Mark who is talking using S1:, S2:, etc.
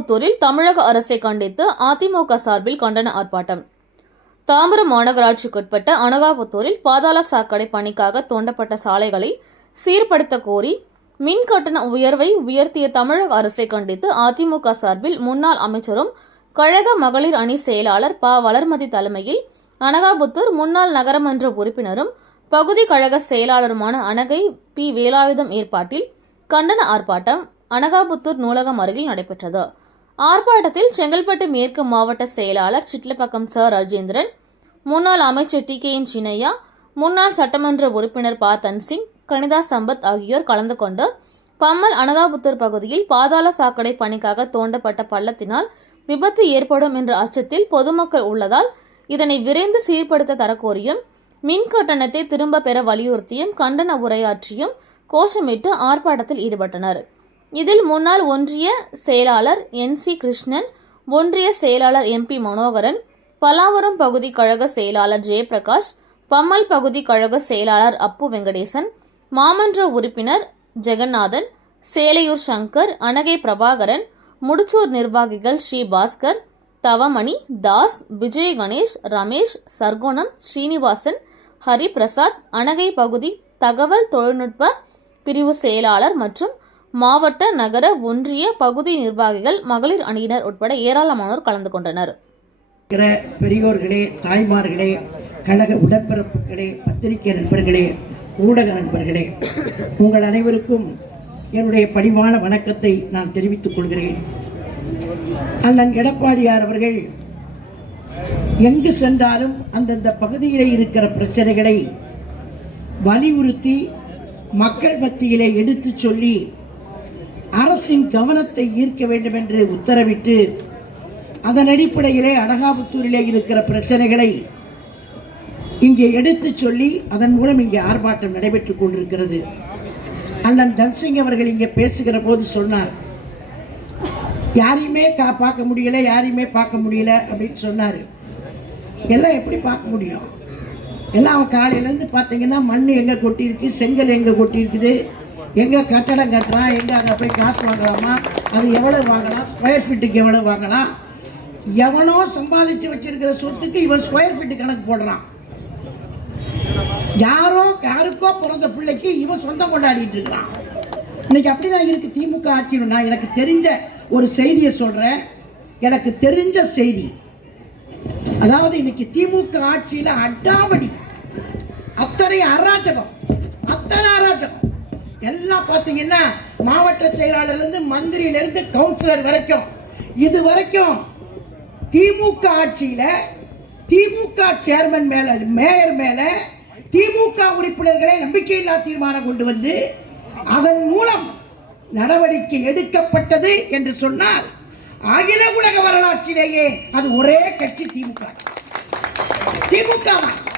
S1: அனகாபுத்தூரில் தமிழக அரசை கண்டித்து அதிமுக சார்பில் கண்டன ஆர்ப்பாட்டம். தாம்பரம் மாநகராட்சிக்குட்பட்ட அனகாபுத்தூரில் பாதாள சாக்கடை பணிக்காக தோண்டப்பட்ட சாலைகளை சீர்படுத்த கோரி மின் கட்டண உயர்வை உயர்த்திய தமிழக அரசை கண்டித்து அதிமுக சார்பில் முன்னாள் அமைச்சரும் கழக மகளிர் அணி செயலாளர் ப. வளர்மதி தலைமையில் அனகாபுத்தூர் முன்னாள் நகரமன்ற உறுப்பினரும் பகுதி கழக செயலாளருமான அனகை பி. வேலாயுதம் ஏற்பாட்டில் கண்டன ஆர்ப்பாட்டம் அனகாபுத்தூர் நூலகம் அருகில் நடைபெற்றது. ஆர்ப்பாட்டத்தில் செங்கல்பட்டு மேற்கு மாவட்ட செயலாளர் சிட்லப்பக்கம் ச ராஜேந்திரன் முன்னாள் அமைச்சர் டி கே எம் சின்னையா முன்னாள் சட்டமன்ற உறுப்பினர் ப. தன்சிங் கனிதா சம்பத் ஆகியோர் கலந்து கொண்டு பம்மல் அனகாபுத்தூர் பகுதியில் பாதாள சாக்கடை பணிக்காக தோண்டப்பட்ட பள்ளத்தினால் விபத்து ஏற்படும் என்ற அச்சத்தில் பொதுமக்கள் உள்ளதால் இதனை விரைந்து சீர்படுத்த தரக்கோரியும் மின் கட்டணத்தை திரும்ப பெற வலியுறுத்தியும் கண்டன உரையாற்றியும் கோஷமிட்டு ஆர்ப்பாட்டத்தில் ஈடுபட்டனர். இதில் முன்னாள் ஒன்றிய செயலாளர் என் சி கிருஷ்ணன் ஒன்றிய செயலாளர் எம்பி மனோகரன் பல்லாவரம் பகுதி கழக செயலாளர் ஜெயபிரகாஷ் பம்மல் பகுதி கழக செயலாளர் அப்பு வெங்கடேசன் மாமன்ற உறுப்பினர் ஜெகநாதன் சேலையூர் சங்கர் அனகை பிரபாகரன் முடிச்சூர் நிர்வாகிகள் ஸ்ரீ பாஸ்கர் தவமணி தாஸ் விஜய் கணேஷ் ரமேஷ் சர்க்குணம் ஸ்ரீனிவாசன் ஹரிபிரசாத் அனகை பகுதி தகவல் தொழில்நுட்ப பிரிவு செயலாளர் மற்றும் மாவட்ட நகர ஒன்றிய பகுதி நிர்வாகிகள் மகளிர் அணியினர் உட்பட ஏராளமானோர் கலந்து கொண்டனர்.
S2: பெரியோர்களே தாய்மார்களே கழக உடற்பிறப்புகளே பத்திரிகை நண்பர்களே ஊடக நண்பர்களே உங்கள் அனைவருக்கும் என்னுடைய பணிவான வணக்கத்தை நான் தெரிவித்துக் கொள்கிறேன். அண்ணன் எடப்பாடியார் அவர்கள் எங்கு சென்றாலும் அந்தந்த பகுதியிலே இருக்கிற பிரச்சனைகளை வலியுறுத்தி மக்கள் மத்தியிலே எடுத்துச் சொல்லி அரசின் கவனத்தை ஈர்க்க வேண்டும் என்று உத்தரவிட்டு அதன் அடிப்படையிலே அனகாபுத்தூரிலே இருக்கிற பிரச்சனைகளை இங்கே எடுத்துச் சொல்லி அதன் மூலம் இங்கே ஆர்ப்பாட்டம் நடைபெற்றுக் கொண்டிருக்கிறது. அண்ணன் தன்சிங் அவர்கள் இங்கே பேசுகிற போது சொன்னார் யாரையுமே கா பார்க்க முடியல யாரையுமே பார்க்க முடியல அப்படின்னு சொன்னார். எல்லாம் எப்படி பார்க்க முடியும்? எல்லாம் அவன் காலையிலேருந்து பார்த்தீங்கன்னா மண் எங்கே கொட்டியிருக்கு செங்கல் எங்கே கொட்டியிருக்குது எங்கே கட்டடம் கட்டுறான் எங்கே அங்கே போய் காசு வாங்கலாமா அது எவ்வளோ வாங்கலாம் ஸ்கொயர் ஃபீட்டுக்கு எவ்வளோ வாங்கலாம்? எவனோ சம்பாதிச்சு வச்சிருக்கிற சொத்துக்கு இவன் ஸ்கொயர் ஃபீட்டு கணக்கு போடுறான். யாரோ யாருக்கோ பிறந்த பிள்ளைக்கு இவன் சொந்தம் கொண்டாடிட்டு இருக்கிறான். இன்னைக்கு அப்படிதான் இருக்கு திமுக ஆட்சியில் நான் எனக்கு தெரிஞ்ச ஒரு செய்தியை சொல்றேன். எனக்கு தெரிஞ்ச செய்தி. அதாவது இன்னைக்கு திமுக ஆட்சியில் அடாவடி அத்தனை அராஜகம் அத்தனை அராஜகம். எல்லாம் பார்த்தீங்கன்னா மாவட்ட செயலாளர்லேருந்து மந்திரியிலேருந்து கவுன்சிலர் வரைக்கும். இது வரைக்கும் திமுக ஆட்சியில் திமுக சேர்மன் மேலே மேயர் மேலே திமுக உறுப்பினர்களை நம்பிக்கையில்லா தீர்மானம் கொண்டு வந்து அதன் மூலம் நடவடிக்கை எடுக்கப்பட்டது என்று சொன்னால் அகில உலக வரலாற்றிலேயே அது ஒரே கட்சி திமுக. திமுக தான்.